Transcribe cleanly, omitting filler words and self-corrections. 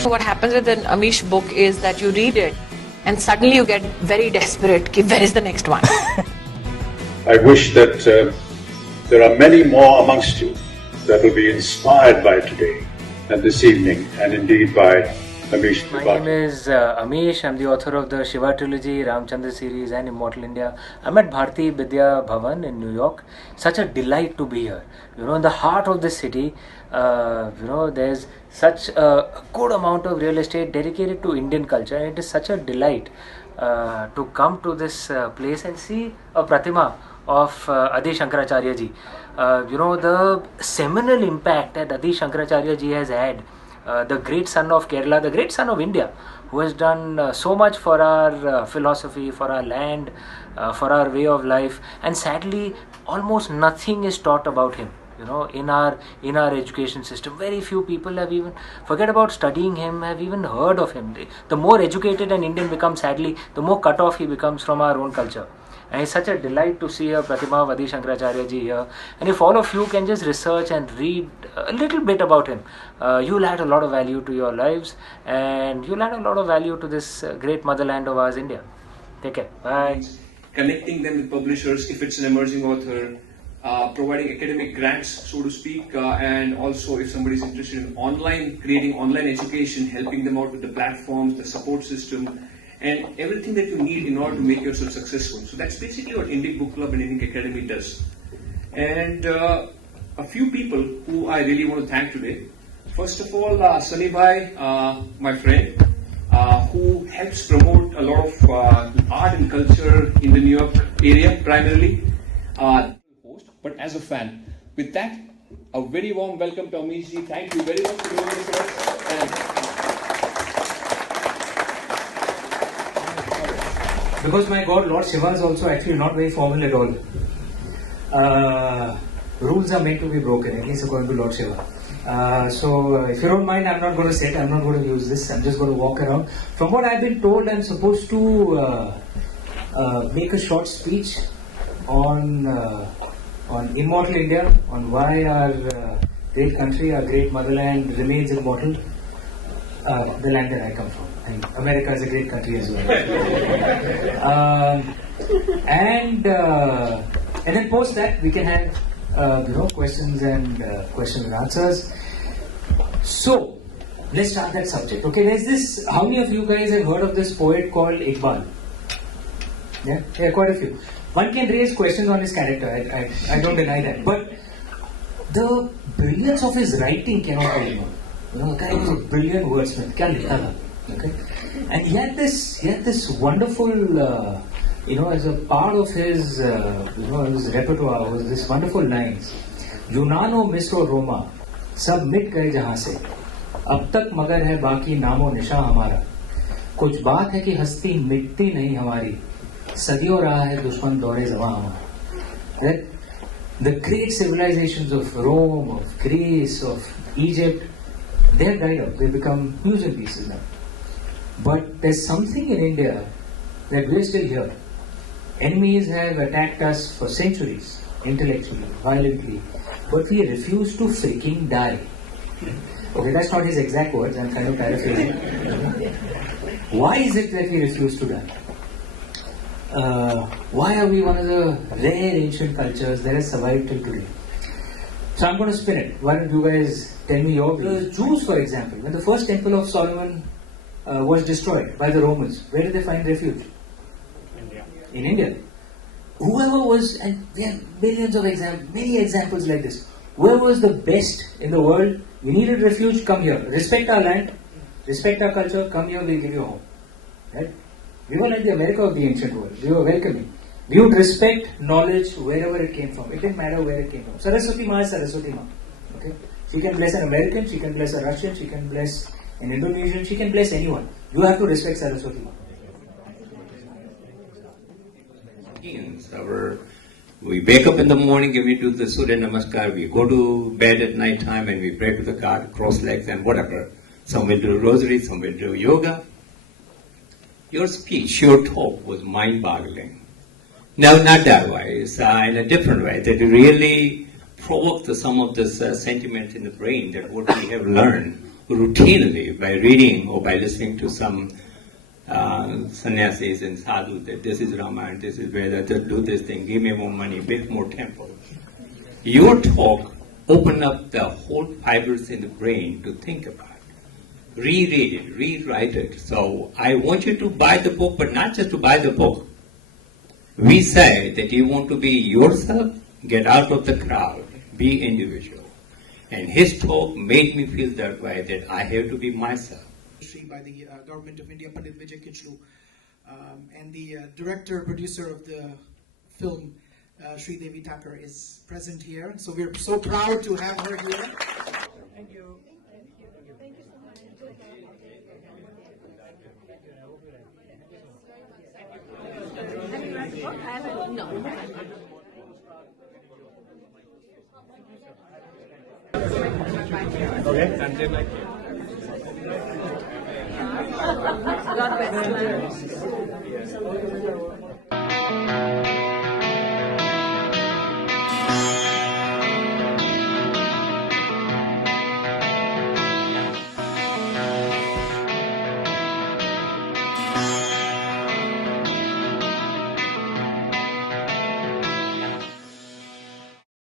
So what happens with an Amish book is that you read it and suddenly you get very desperate. Where is the next one? I wish that there are many more amongst you that will be inspired by today and this evening, and indeed by Amish Tripathi. My name is Amish. I'm the author of the Shiva trilogy, Ramchandra series, and Immortal India. I'm at Vidya Bhavan in New York. Such a delight to be here. In the heart of the city, there's such a good amount of real estate dedicated to Indian culture, and it is such a delight to come to this place and see a pratima of Adi Shankaracharya ji. The seminal impact that Adi Shankaracharya ji has had, the great son of Kerala, the great son of India, who has done so much for our philosophy, for our land, for our way of life, and sadly almost nothing is taught about him. In our education system, very few people have even, forget about studying him, have even heard of him. The more educated an Indian becomes, sadly, the more cut off he becomes from our own culture. And it's such a delight to see a Pratima of Adi Shankaracharya ji here. And if all of you can just research and read a little bit about him, you'll add a lot of value to your lives, and you'll add a lot of value to this great motherland of ours, India. Take care. Bye. Connecting them with publishers if it's an emerging author, providing academic grants, so to speak, and also if somebody is interested in creating online education, helping them out with the platforms, the support system, and everything that you need in order to make yourself successful. So that's basically what Indic Book Club and Indic Academy does. And a few people who I really want to thank today. First of all, Sunny Bhai, my friend, who helps promote a lot of art and culture in the New York area primarily. But as a fan. With that, a very warm welcome to Amish ji. Thank you very much for doing this for us. Because my God, Lord Shiva is also actually not very formal at all. Rules are meant to be broken, at least according to Lord Shiva. So if you don't mind, I'm not going to sit, I'm not going to use this, I'm just going to walk around. From what I've been told, I'm supposed to make a short speech on Immortal India, on why our great country, our great motherland remains immortal, the land that I come from. And America is a great country as well. And then post that we can have questions and answers. So let's start that subject. Okay, there's this. How many of you guys have heard of this poet called Iqbal? Yeah, quite a few. One can raise questions on his character, I don't deny that. But the brilliance of his writing cannot be ignored. The guy was a brilliant wordsmith. Kya likha tha? Okay? And he had this wonderful, as a part of his, his repertoire was this wonderful lines. Yunano, Misro, Roma, sab mit gaye jahan se. Ab tak magar hai baki namo nisha hamara. Kuch baat hai ki hasti mitti nahi hamari. Sadiyon raha hai dushman daure zaman hamara. The great civilizations of Rome, of Greece, of Egypt, they have died out. They become museum pieces now. But there's something in India that we're still here. Enemies have attacked us for centuries, intellectually, violently, but we refuse to freaking die. Okay, that's not his exact words, I'm kind of paraphrasing. Why is it that we refuse to die? Why are we one of the rare ancient cultures that has survived till today? So I'm going to spin it. Why don't you guys tell me your views? The Jews, for example, when the first temple of Solomon was destroyed by the Romans, where did they find refuge? India. In India. Whoever was, and we have millions of many examples like this. Whoever was the best in the world, you needed refuge, come here. Respect our land, respect our culture, come here, we'll give you a home. Right? We were like the America of the ancient world. We were welcoming. We would respect knowledge wherever it came from. It didn't matter where it came from. Saraswati Ma is Saraswati Ma. Okay? She can bless an American, she can bless a Russian, she can bless an Indonesian, she can bless anyone. You have to respect Saraswati Ma. We wake up in the morning and we do the Surya Namaskar. We go to bed at night time and we pray to the God, cross legs and whatever. Some will do rosary, some will do yoga. Your speech, your talk was mind-boggling. No, not that way. It's in a different way. That really provoked some of this sentiment in the brain that what we have learned routinely by reading or by listening to some sannyasis and sadhus that this is Ramayana, this is Veda, just do this thing, give me more money, build more temples. Your talk opened up the whole fibers in the brain to think about. Reread it, rewrite it. So I want you to buy the book, but not just to buy the book. We say that you want to be yourself, get out of the crowd, be individual. And his talk made me feel that way, that I have to be myself. By the government of India, Pandit Vijay Kichlu, and the director, producer of the film, Sri Devi Thakkar, is present here. So we're so proud to have her here. Thank you. Thank you so much. God bless you.